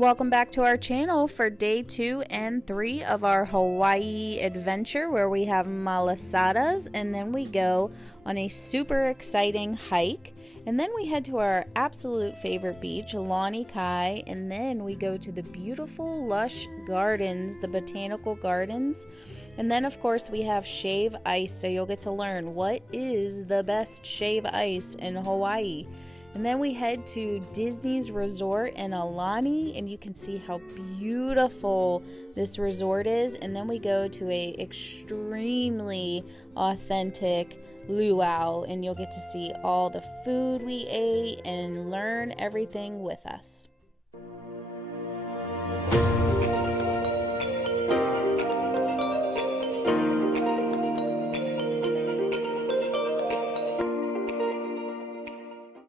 Welcome back to our channel for day 2 and 3 of our Hawaii adventure, where we have malasadas and then we go on a super exciting hike, and then we head to our absolute favorite beach, Lanikai, and then we go to the beautiful Lush gardens, the Botanical Gardens, and then of course we have shave ice, so you'll get to learn what is the best shave ice in Hawaii. And then we head to Disney's Resort in Aulani, and you can see how beautiful this resort is. And then we go to a extremely authentic luau, and you'll get to see all the food we ate and learn everything with us.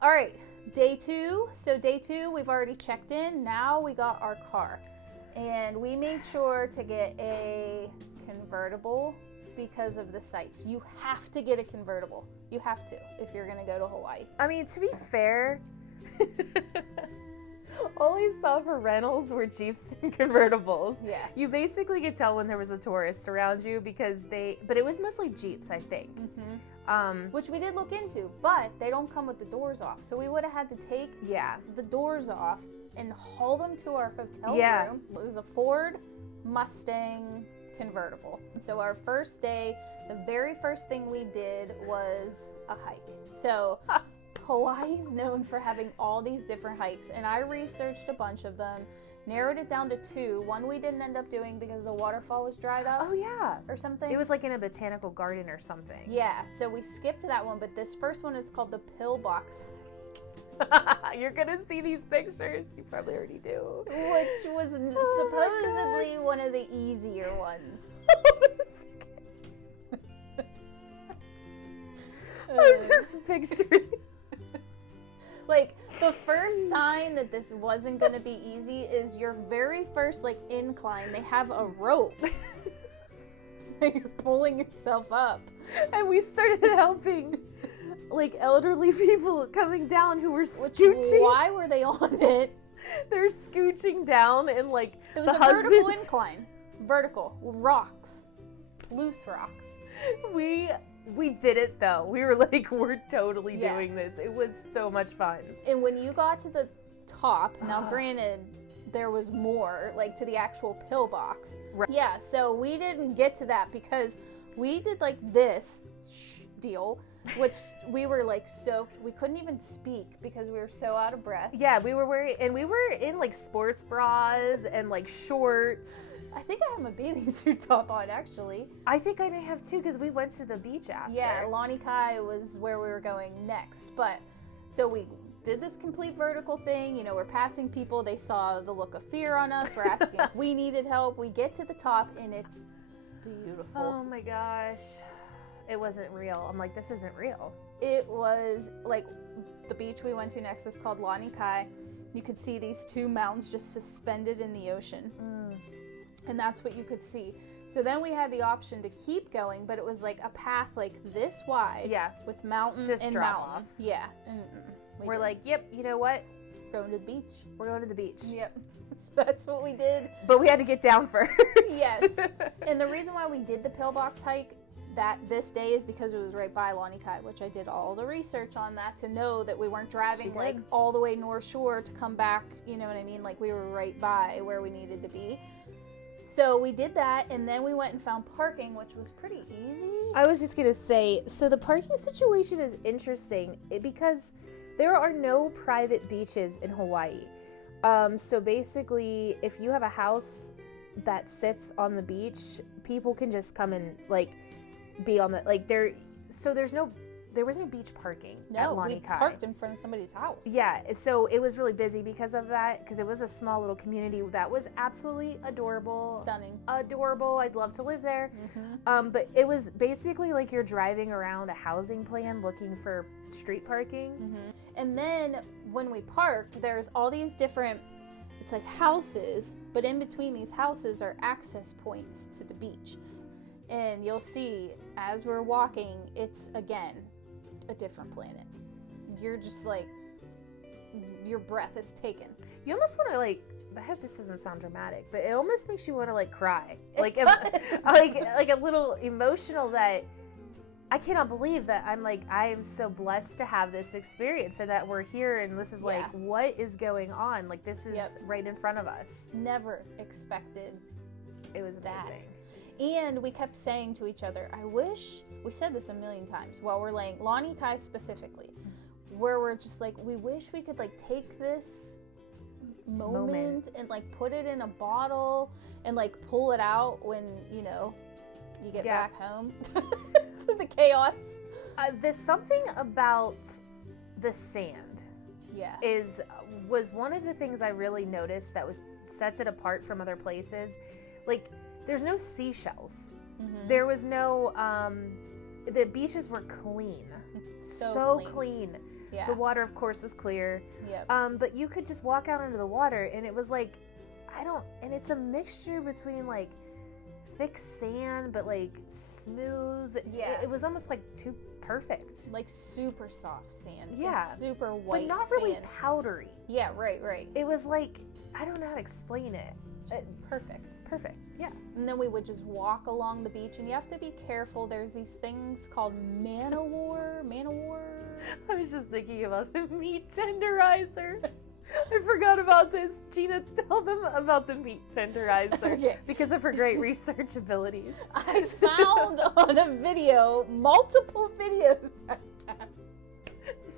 All right, day 2. So day 2, we've already checked in. Now we got our car, and we made sure to get a convertible because of the sights. You have to get a convertible. You have to if you're gonna go to Hawaii. I mean, to be fair, all I saw for rentals were Jeeps and convertibles. Yeah. You basically could tell when there was a tourist around you because but it was mostly Jeeps, I think. Mm-hmm. Which we did look into, but they don't come with the doors off. So we would have had to take the doors off and haul them to our hotel room. It was a Ford Mustang convertible. So our first day, the very first thing we did was a hike. So Hawaii's known for having all these different hikes, and I researched a bunch of them, narrowed it down to 2. One we didn't end up doing because the waterfall was dried up. Oh yeah, or something. It was like in a botanical garden or something. Yeah, so we skipped that one, but this first one, it's called the Pillbox. You're gonna see these pictures. You probably already do. Which was supposedly one of the easier ones. I'm just picturing. Like, the first sign that this wasn't going to be easy is your very first, like, incline. They have a rope. You're pulling yourself up. And we started helping, like, elderly people coming down who were scooching. Why were they on it? They're scooching down and, like, it was a vertical incline. Vertical. Rocks. Loose rocks. We did it though. We were like, we're totally doing this. It was so much fun. And when you got to the top, now granted, there was more, like to the actual pillbox. Right. Yeah, so we didn't get to that because we did like this deal, which we were like soaked. We couldn't even speak because we were so out of breath. Yeah, we were in like sports bras and like shorts. I think I have my bathing suit top on, actually. I think I may have too, because we went to the beach after. Yeah, Lanikai was where we were going next. But so we did this complete vertical thing. You know, we're passing people. They saw the look of fear on us. We're asking if we needed help. We get to the top and it's beautiful. Oh my gosh. It wasn't real. I'm like, this isn't real. It was like the beach we went to next was called Lanikai. You could see these 2 mountains just suspended in the ocean. And that's what you could see. So then we had the option to keep going, but it was like a path like this wide. Yeah. With mountain just and drop mountain. off. Yeah. We're like, yep, you know what? Going to the beach. We're going to the beach. Yep. So that's what we did. But we had to get down first. Yes. And the reason why we did the pillbox hike this day is because it was right by Lanikai, which I did all the research on that to know that we weren't driving like all the way North Shore to come back, you know what I mean? Like we were right by where we needed to be. So we did that, and then we went and found parking, which was pretty easy. I was just gonna say, so the parking situation is interesting because there are no private beaches in Hawaii. So basically, if you have a house that sits on the beach, people can just come and like be on the there was no beach parking at Lanikai. We parked in front of somebody's house. Yeah, so it was really busy because of that, because it was a small little community that was absolutely adorable. Stunning. Adorable. I'd love to live there. But it was basically like you're driving around a housing plan looking for street parking. And then when we parked, there's all these different, it's like houses, but in between these houses are access points to the beach. And you'll see as we're walking, it's again a different planet. You're just like, your breath is taken. You almost want to like I hope this doesn't sound dramatic, but it almost makes you want to like cry, like does. like a little emotional, that I cannot believe that I am so blessed to have this experience and that we're here and this is like, what is going on? Like, this is right in front of us. Never expected. It was amazing. And we kept saying to each other, I wish, we said this a million times while we're laying, Lanikai specifically, where we're just like, we wish we could like take this moment and like put it in a bottle and like pull it out when, you know, you get back home to the chaos. There's something about the sand was one of the things I really noticed that sets it apart from other places. Like, there's no seashells. There was no the beaches were clean. So clean. Yeah. The water, of course, was clear. But you could just walk out into the water and it was like, and it's a mixture between like thick sand but like smooth. It was almost like too perfect. Like super soft sand. Yeah. And super white but not sand. really powdery. Yeah, right. It was like, I don't know how to explain it. Perfect. Yeah. And then we would just walk along the beach, and you have to be careful. There's these things called man-o-war. I was just thinking about the meat tenderizer. I forgot about this. Gina, tell them about the meat tenderizer because of her great research abilities. I found on a video, multiple videos,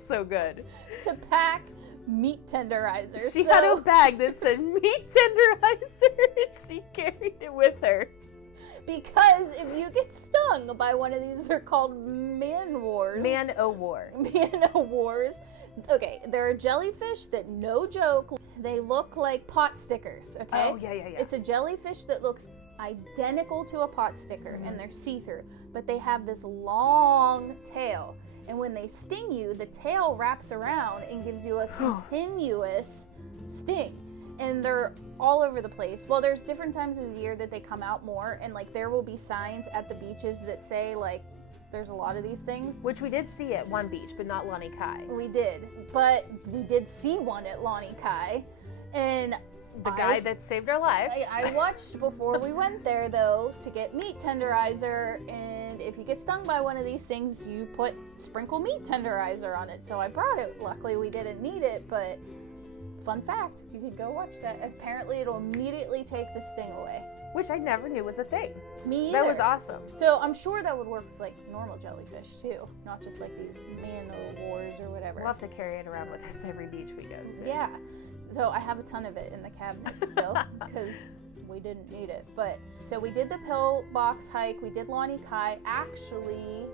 so good, to pack meat tenderizer. She had a bag that said meat tenderizer and she carried it with her. Because if you get stung by one of these, they're called man-o-wars. Man-o-wars. Okay, there are jellyfish that, no joke, they look like pot stickers, okay? Oh, yeah. It's a jellyfish that looks identical to a pot sticker, and they're see-through, but they have this long tail. And when they sting you, the tail wraps around and gives you a continuous sting. And they're all over the place. Well, there's different times of the year that they come out more, and like there will be signs at the beaches that say like there's a lot of these things. Which we did see at one beach, but not Lanikai. We did, but we did see one at Lanikai, and the guy that saved our life. I watched before we went there though to get meat tenderizer, and if you get stung by one of these things, you sprinkle meat tenderizer on it. So I brought it. Luckily we didn't need it, but fun fact, you could go watch that. Apparently it'll immediately take the sting away. Which I never knew was a thing. Me either. That was awesome. So I'm sure that would work with like normal jellyfish too, not just like these man-o-wars or whatever. We'll have to carry it around with us every beach we go to. Yeah. So I have a ton of it in the cabinet still because we didn't need it. But so we did the pillbox hike. We did Lanikai. Actually,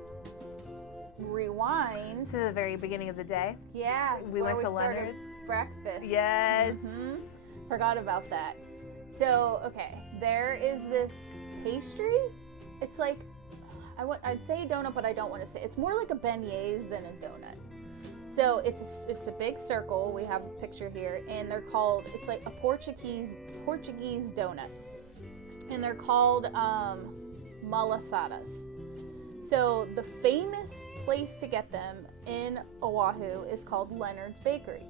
rewind to the very beginning of the day. Yeah, we went to Leonard's breakfast. Yes. Forgot about that. So okay, there is this pastry. It's like I'd say a donut, but I don't want to say. It's more like a beignets than a donut. So it's a big circle. We have a picture here, and it's like a Portuguese donut, and they're called malasadas. So the famous place to get them in Oahu is called Leonard's Bakery,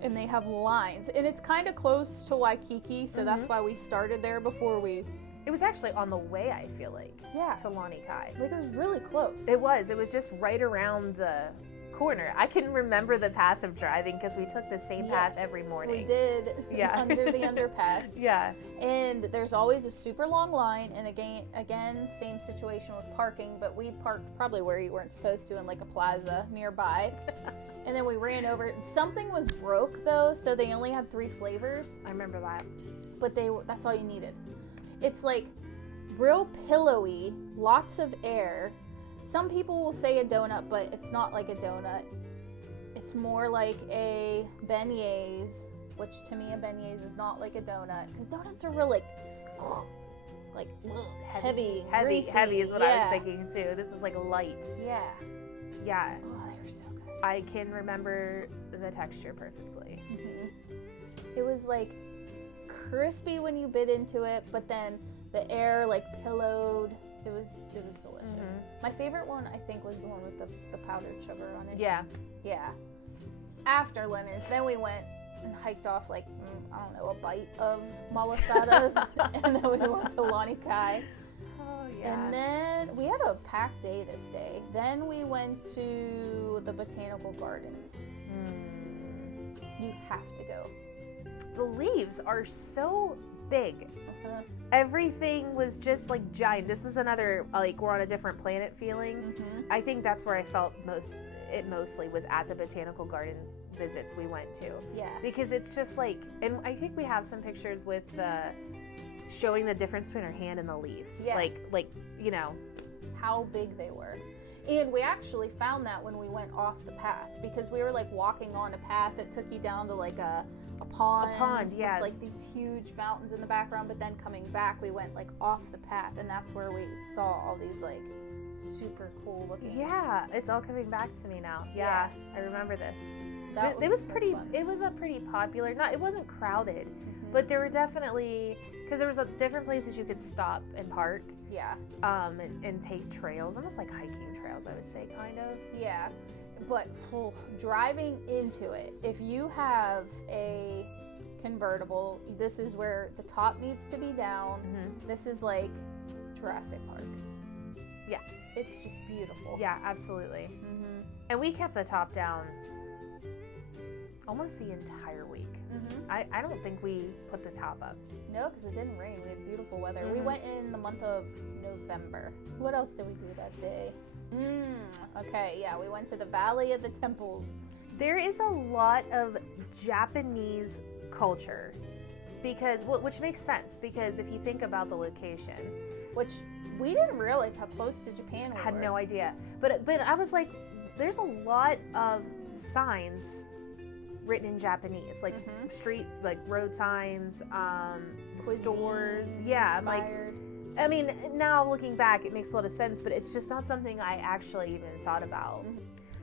and they have lines, and it's kind of close to Waikiki, so that's why we started there before we. It was actually on the way, I feel like, to Lanikai. Like, it was really close. It was just right around the corner. I can remember the path of driving because we took the same path every morning. We did. Under the underpass. Yeah. And there's always a super long line, and again, same situation with parking, but we parked probably where you weren't supposed to in like a plaza nearby. And then we ran over. Something was broke though, so they only had 3 flavors. I remember that. But that's all you needed. It's like real pillowy, lots of air. Some people will say a donut, but it's not like a donut. It's more like a beignets, which to me a beignets is not like a donut, because donuts are real like heavy, greasy. Heavy is what I was thinking too. This was like light. Yeah. Oh, they were so good. I can remember the texture perfectly. It was like crispy when you bit into it, but then the air like pillowed. It was delicious. My favorite one, I think, was the one with the powdered sugar on it. Yeah. After Leonard's, then we went and hiked off like, I don't know, a bite of malasadas. And then we went to Lanikai. Oh, yeah. And then we had a packed day this day. Then we went to the Botanical Gardens. You have to go. The leaves are so big. Uh-huh. Everything was just like giant. This was another, like, we're on a different planet feeling. I think that's where I felt mostly was at the Botanical Garden visits we went to. Yeah. Because it's just like, and I think we have some pictures with showing the difference between our hand and the leaves. Yeah. Like, you know. How big they were. And we actually found that when we went off the path, because we were like walking on a path that took you down to like a pond. A pond, yeah. With like these huge mountains in the background, but then coming back, we went like off the path, and that's where we saw all these like super cool looking. Yeah, it's all coming back to me now. Yeah. I remember this. It was so pretty fun. It was a pretty popular, it wasn't crowded, Mm-hmm. but there were definitely, because there was different places you could stop and park. Yeah. And take trails, almost like hiking trails, I would say, kind of. Yeah. But driving into it, if you have a convertible, this is where the top needs to be down. This is like Jurassic Park. Yeah. It's just beautiful. Yeah, absolutely. And we kept the top down almost the entire week. I don't think we put the top up. No, because it didn't rain. We had beautiful weather. We went in the month of November. What else did we do that day? Okay, yeah, we went to the Valley of the Temples. There is a lot of Japanese culture, which makes sense, because if you think about the location, which we didn't realize how close to Japan we were. I had no idea. But I was like, there's a lot of signs written in Japanese, like street, like road signs, stores. Yeah, inspired. I mean, now looking back, it makes a lot of sense, but it's just not something I actually even thought about.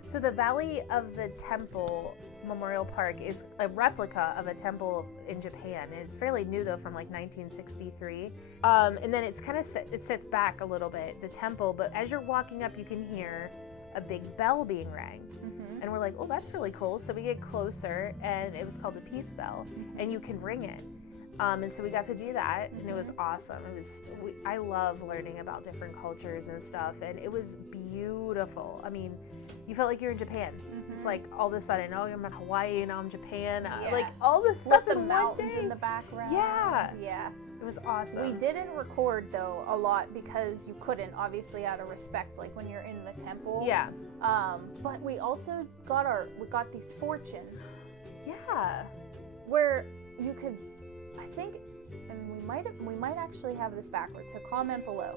So the Valley of the Temple Memorial Park is a replica of a temple in Japan, and it's fairly new though, from like 1963. And then it's kind of it sits back a little bit, the temple, but as you're walking up, you can hear a big bell being rang. And we're like, oh, that's really cool. So we get closer, and it was called the Peace Bell, and you can ring it. And so we got to do that, and it was awesome. I love learning about different cultures and stuff, and it was beautiful. I mean, you felt like you're in Japan. It's like all of a sudden, oh, I'm in Hawaii, and I'm in Japan. Like all this stuff with in the one mountains day. in the background. Yeah. It was awesome. We didn't record though a lot because you couldn't, obviously, out of respect, like when you're in the temple. Yeah. But we also got these fortune. Yeah. Where you could, I think, and we might actually have this backwards. So comment below.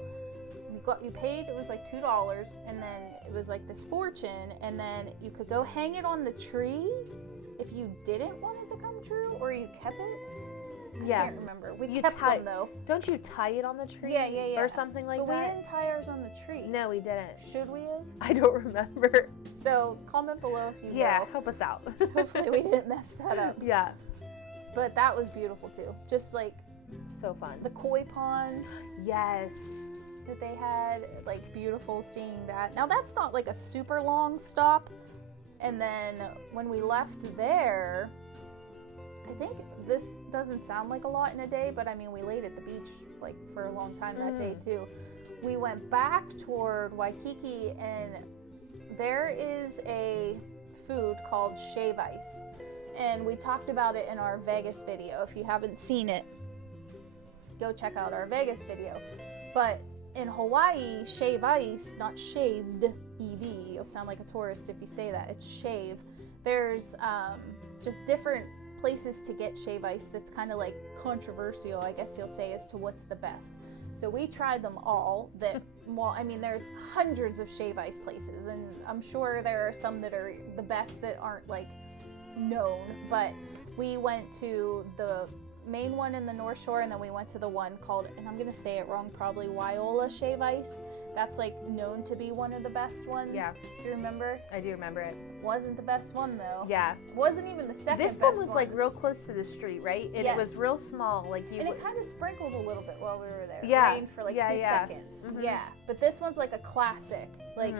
You paid, it was like $2, and then it was like this fortune, and then you could go hang it on the tree if you didn't want it to come true, or you kept it. Yeah. I can't remember. We kept them though. Don't you tie it on the tree? Yeah. Or something like but that? But we didn't tie ours on the tree. No, we didn't. Should we have? I don't remember. So comment below if you Yeah, know. help us out. Hopefully we didn't mess that up. Yeah. But that was beautiful too. Just like so fun. The koi ponds. Yes. That they had, like, beautiful seeing that. Now that's not like a super long stop. And then when we left there, I think this doesn't sound like a lot in a day, but I mean, we laid at the beach like for a long time that day too. We went back toward Waikiki, and there is a food called shave ice. And we talked about it in our Vegas video. If you haven't seen it, go check out our Vegas video. But in Hawaii, shave ice, not shaved, ED, you'll sound like a tourist if you say that, it's shave. There's just different places to get shave ice that's kind of like controversial, I guess you'll say, as to what's the best. So we tried them all. There's hundreds of shave ice places, and I'm sure there are some that are the best that aren't like known, but we went to the main one in the North Shore, and then we went to the one called, and I'm gonna say it wrong, probably Wyola Shave Ice. That's like known to be one of the best ones. Yeah. Do you remember? I do remember it. Wasn't the best one though. Yeah. Wasn't even the second This best one was like real close to the street, right? And yes. It was real small. And it kind of sprinkled a little bit while we were there. Yeah. It rained for like 2 seconds. Yeah. But this one's like a classic. Like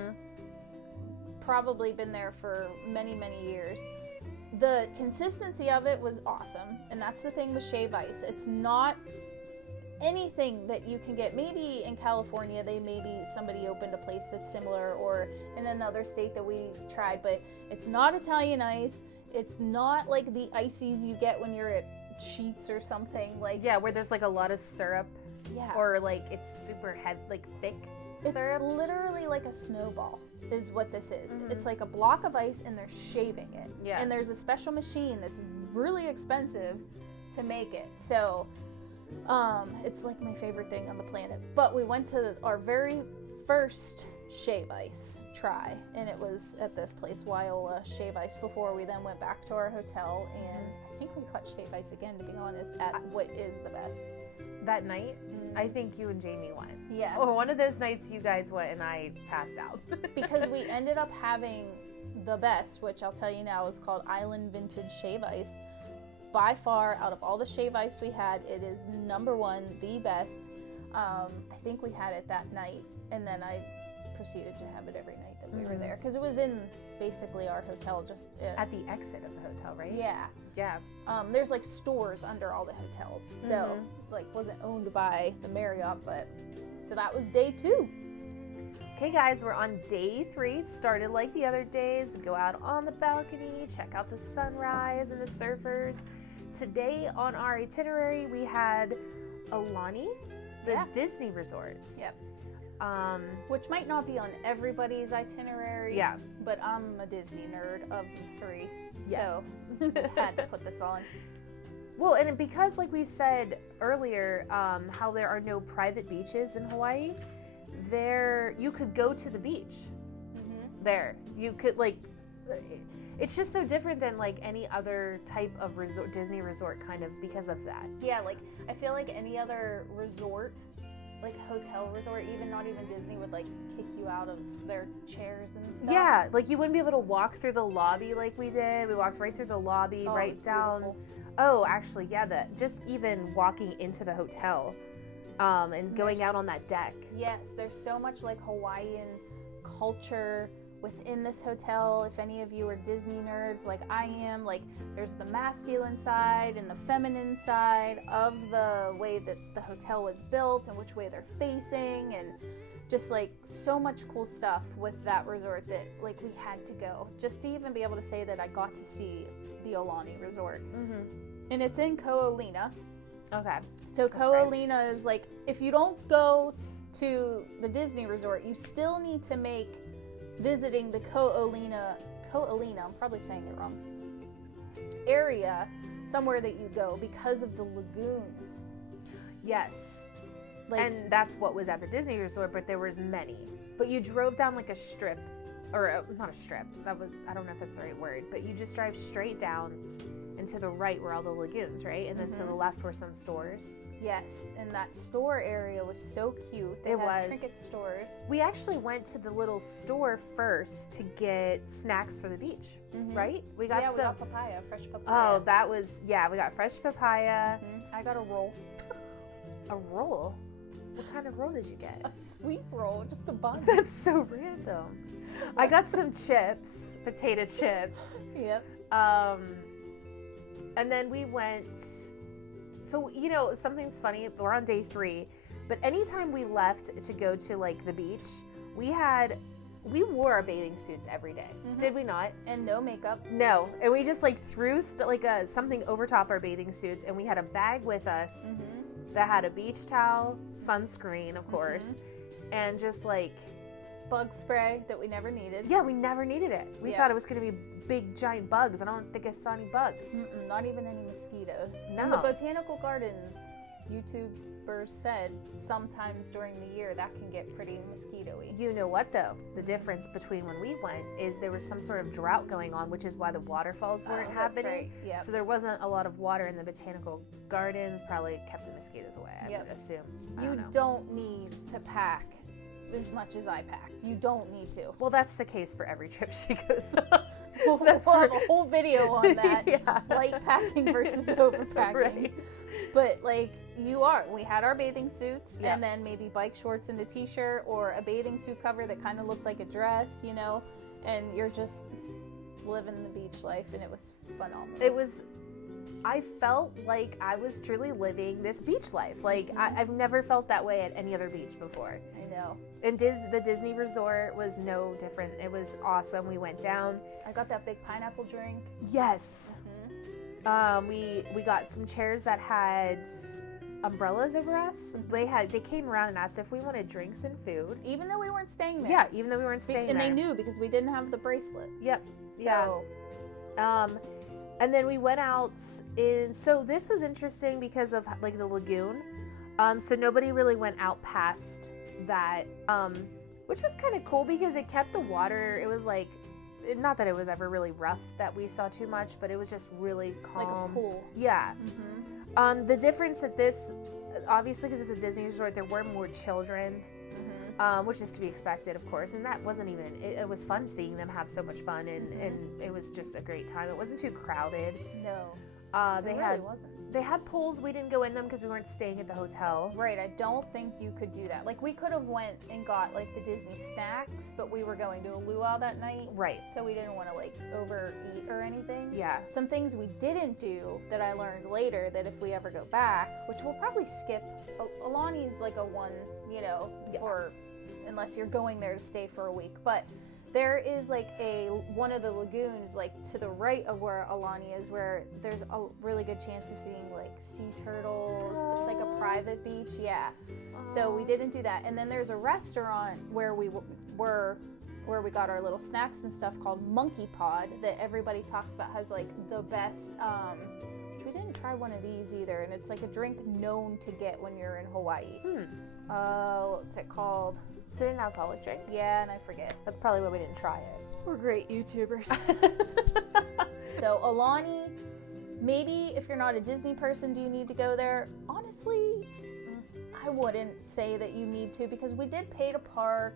probably been there for many, many years. the consistency of it was awesome. And that's the thing with shave ice. It's not anything that you can get. Maybe in California, maybe somebody opened a place that's similar, or in another state that we've tried, but it's not Italian ice. It's not like the ices you get when you're at Sheets or something. Like, yeah, where there's like a lot of syrup. Yeah. Or like it's super thick syrup. It's literally like a snowball is what this is. It's like a block of ice and they're shaving it. Yeah. And there's a special machine that's really expensive to make it. So it's like my favorite thing on the planet. But we went to our very first shave ice try, and it was at this place, Wyola Shave Ice, before we then went back to our hotel, and I think we got shave ice again, to be honest, at what is the best. That night, I think you and Jamie went. Yeah. Or one of those nights you guys went and I passed out. Because we ended up having the best, which I'll tell you now is called Island Vintage Shave Ice. By far, out of all the shave ice we had, it is number one, the best. I think we had it that night, and then I proceeded to have it every night that we were there, because it was in basically our hotel, just at the exit of the hotel, right? Yeah. There's like stores under all the hotels, so like wasn't owned by the Marriott, but so that was day 2. Okay guys, we're on day 3. It started like the other days. We go out on the balcony, check out the sunrise and the surfers. Today on our itinerary we had Aulani, the Disney Resort. Yep. Which might not be on everybody's itinerary. Yeah. But I'm a Disney nerd of the 3, yes. so had to put this on. Well, and because like we said earlier, how there are no private beaches in Hawaii, you could go to the beach. There, you could it's just so different than like any other type of resort, Disney resort, kind of because of that. Yeah, like I feel like any other resort, like hotel resort, not even Disney, would like kick you out of their chairs and stuff. Yeah, like you wouldn't be able to walk through the lobby like we did. We walked right through the lobby, right down. Beautiful. Oh, actually, yeah, just even walking into the hotel, and going out on that deck. Yes, there's so much like Hawaiian culture within this hotel. If any of you are Disney nerds like I am, like there's the masculine side and the feminine side of the way that the hotel was built and which way they're facing, and just like so much cool stuff with that resort that like we had to go just to even be able to say that I got to see the Aulani Resort. And it's in Ko'olina. Okay. So Ko'olina is like, if you don't go to the Disney Resort, you still need to make visiting the Ko'olina, I'm probably saying it wrong, area somewhere that you go because of the lagoons. Yes. And that's what was at the Disney Resort, but there was many. But you drove down like a strip, or not a strip, I don't know if that's the right word, but you just drive straight down, and to the right were all the lagoons, right? And then to the left were some stores. Yes, and that store area was so cute. They had trinket stores. We actually went to the little store first to get snacks for the beach, right? We got we got papaya, fresh papaya. Oh, we got fresh papaya. I got a roll. A roll? What kind of roll did you get? A sweet roll, just a bun. That's so random. I got some chips, potato chips. Yep. And then we went, so, something's funny, we're on day 3, but anytime we left to go to, like, the beach, we wore our bathing suits every day, did we not? And no makeup. No, and we just, like, threw, something over top our bathing suits, and we had a bag with us that had a beach towel, sunscreen, of course, and just, like... bug spray that we never needed. Yeah, we never needed it. We thought it was going to be big, giant bugs. I don't think I saw any bugs. Not even any mosquitoes. No. And the Botanical Gardens, YouTubers said sometimes during the year that can get pretty mosquito-y. You know what, though? The difference between when we went is there was some sort of drought going on, which is why the waterfalls weren't happening. That's right. Yep. So there wasn't a lot of water in the Botanical Gardens, probably kept the mosquitoes away, I would assume. You don't need to pack as much as I packed. You don't need to. Well, that's the case for every trip she goes on. We'll have a whole video on that. Light packing versus overpacking. Right. But like we had our bathing suits and then maybe bike shorts and a t-shirt or a bathing suit cover that kind of looked like a dress, and you're just living the beach life, and it was phenomenal. I felt like I was truly living this beach life. Like, I've never felt that way at any other beach before. I know. And the Disney Resort was no different. It was awesome. We went down. I got that big pineapple drink. Yes. We got some chairs that had umbrellas over us. They came around and asked if we wanted drinks and food. Even though we weren't staying there. Yeah, even though we weren't staying there. And they knew because we didn't have the bracelet. Yep. So. Yeah. And then we went out so this was interesting because of like the lagoon. So nobody really went out past that, which was kind of cool because it kept the water. It was like, not that it was ever really rough that we saw too much, but it was just really calm. Like a pool. Yeah. The difference at this, obviously because it's a Disney resort, there were more children. Which is to be expected, of course, and that wasn't even, it was fun seeing them have so much fun, and it was just a great time. It wasn't too crowded. No, it really wasn't. They had pools. We didn't go in them because we weren't staying at the hotel. Right, I don't think you could do that. Like, we could have went and got, like, the Disney snacks, but we were going to a luau that night. Right. So we didn't want to, like, overeat or anything. Yeah. Some things we didn't do that I learned later that if we ever go back, which we'll probably skip, Aulani's like a one, for, unless you're going there to stay for a week, but there is like one of the lagoons like to the right of where Aulani is, where there's a really good chance of seeing like sea turtles. It's like a private beach. Yeah. So we didn't do that. And then there's a restaurant where we we got our little snacks and stuff called Monkey Pod that everybody talks about has like the best, which we didn't try one of these either. And it's like a drink known to get when you're in Hawaii. What's it called? Is it an alcoholic drink? Yeah, and I forget. That's probably why we didn't try it. We're great YouTubers. So Aulani, maybe if you're not a Disney person, do you need to go there? Honestly, I wouldn't say that you need to, because we did pay to park.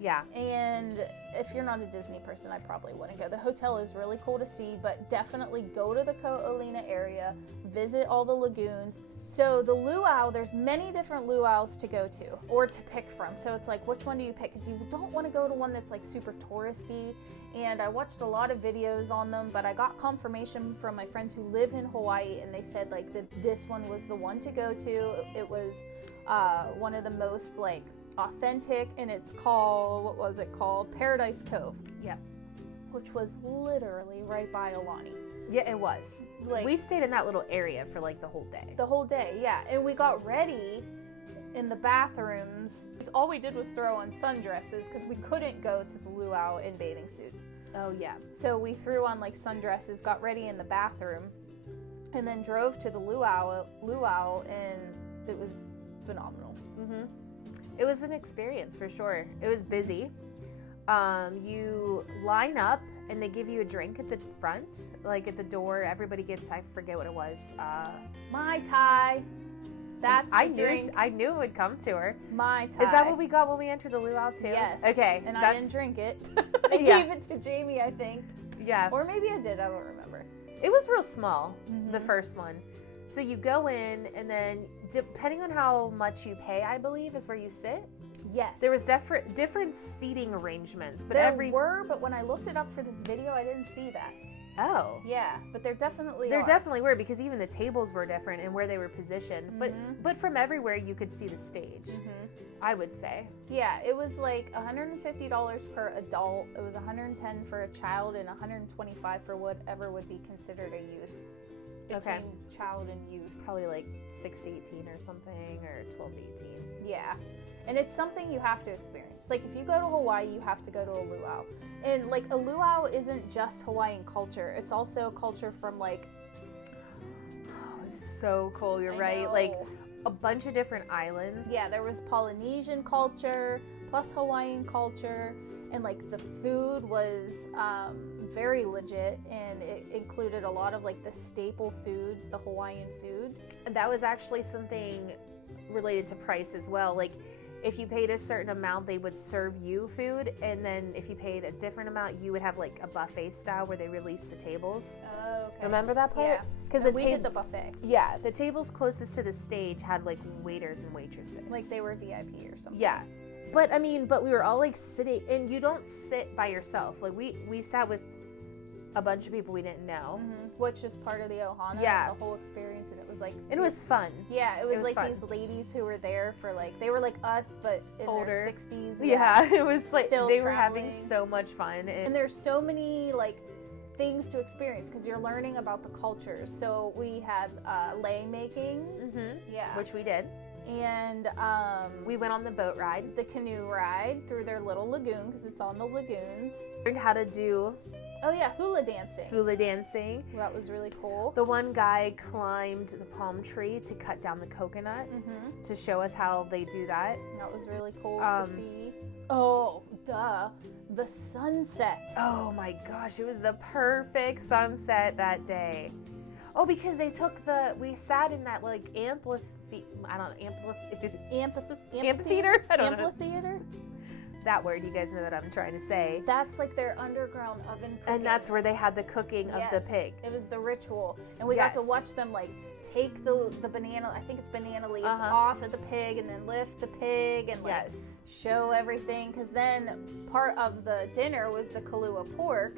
Yeah. And if you're not a Disney person, I probably wouldn't go. The hotel is really cool to see, but definitely go to the Ho'omalunia area, visit all the lagoons. So the luau, there's many different luau's to go to or to pick from. So it's like, which one do you pick? Because you don't want to go to one that's like super touristy. And I watched a lot of videos on them, but I got confirmation from my friends who live in Hawaii, and they said like that this one was the one to go to. It was one of the most like authentic, and it's called, what was it called? Paradise Cove. Yep. Which was literally right by Aulani. Yeah, it was. Like, we stayed in that little area for like the whole day. The whole day, yeah. And we got ready in the bathrooms. All we did was throw on sundresses because we couldn't go to the luau in bathing suits. Oh, yeah. So we threw on like sundresses, got ready in the bathroom, and then drove to the luau, and it was phenomenal. It was an experience for sure. It was busy. You line up and they give you a drink at the front, like at the door. Everybody gets, I forget what it was. Mai Tai. That's the drink. I knew it would come to her. Mai Tai. Is that what we got when we entered the luau too? Yes. Okay. And I didn't drink it. I gave it to Jamie, I think. Yeah. Or maybe I did. I don't remember. It was real small, the first one. So you go in, and then depending on how much you pay, I believe, is where you sit. Yes. There was different seating arrangements, but but when I looked it up for this video, I didn't see that. Oh. Yeah, but there definitely were, because even the tables were different and where they were positioned. But from everywhere you could see the stage. I would say. Yeah, it was like $150 per adult. It was $110 for a child and $125 for whatever would be considered a youth. Between child and youth, probably like 6 to 18 or something, or 12 to 18. Yeah. And it's something you have to experience. Like, if you go to Hawaii, you have to go to a luau. And, like, a luau isn't just Hawaiian culture. It's also culture from, like... Oh, it's so cool. You're right. Like, a bunch of different islands. Yeah, there was Polynesian culture, plus Hawaiian culture. And, like, the food was very legit. And it included a lot of, like, the staple foods, the Hawaiian foods. And that was actually something related to price as well. Like, if you paid a certain amount, they would serve you food, and then if you paid a different amount, you would have like a buffet style where they release the tables. Oh, okay. Remember that part? Yeah. Because we did the buffet. Yeah, the tables closest to the stage had like waiters and waitresses. Like they were VIP or something. Yeah. But I mean, we were all like sitting, and you don't sit by yourself. Like we sat with a bunch of people we didn't know. Which is part of the Ohana, Yeah. the whole experience, and it was like... And it was fun. Yeah, it was like fun. these ladies who were there for like, they were like us, but in Older. their 60s. Yeah, it was like, Still they were having traveling. so much fun. And there's so many like things to experience because you're learning about the cultures. So we had lei making, yeah, Which we did. and We went on the boat ride. the canoe ride through their little lagoon because it's on the lagoons. Learned how to do Oh yeah, hula dancing. hula dancing. That was really cool. The one guy climbed the palm tree to cut down the coconuts to show us how they do that. That was really cool to see. Oh, duh. The sunset. Oh my gosh, it was the perfect sunset that day. Oh, because they took we sat in that like amphitheater. I don't know. Amphitheater? That word, you guys know that I'm trying to say. That's like their underground oven cooking. And that's where they had the cooking of the pig. It was the ritual. And we got to watch them like take the banana, I think it's banana leaves, off of the pig and then lift the pig and like show everything. Because then part of the dinner was the kalua pork,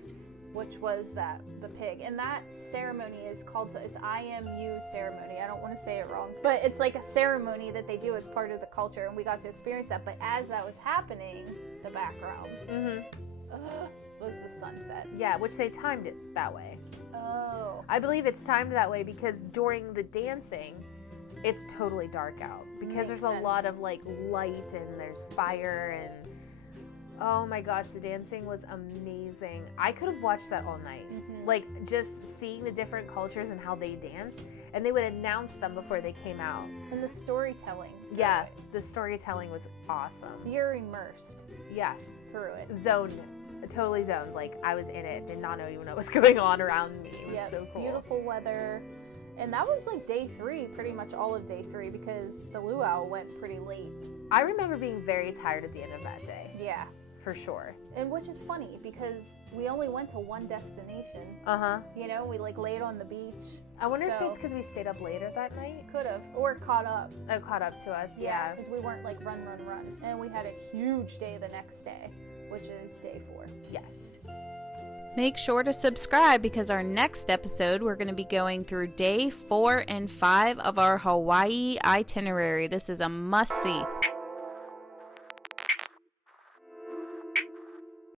which was the pig. And that ceremony is called, it's IMU ceremony. I don't want to say it wrong. But it's like a ceremony that they do as part of the culture. And we got to experience that. But as that was happening, the background was the sunset. Yeah, which they timed it that way. Oh. I believe it's timed that way because during the dancing, it's totally dark out. Because Makes there's sense. a lot of like light and there's fire and oh my gosh, the dancing was amazing. I could have watched that all night. Like just seeing the different cultures and how they dance. And they would announce them before they came out. And the storytelling. Yeah, the storytelling was awesome. You're immersed Yeah, through it. totally zoned. Like I was in it, did not know even what was going on around me. It was so cool. Beautiful weather. And that was like day 3, pretty much all of day 3 because the luau went pretty late. I remember being very tired at the end of that day. Yeah. For sure. And which is funny because we only went to one destination. Uh-huh. We like laid on the beach. I wonder if it's because we stayed up later that night. Could have. Or caught up. Oh, caught up to us, yeah. Because we weren't like run. And we had a huge day the next day, which is day 4. Yes. Make sure to subscribe because our next episode, we're going to be going through day 4 and 5 of our Hawaii itinerary. This is a must-see.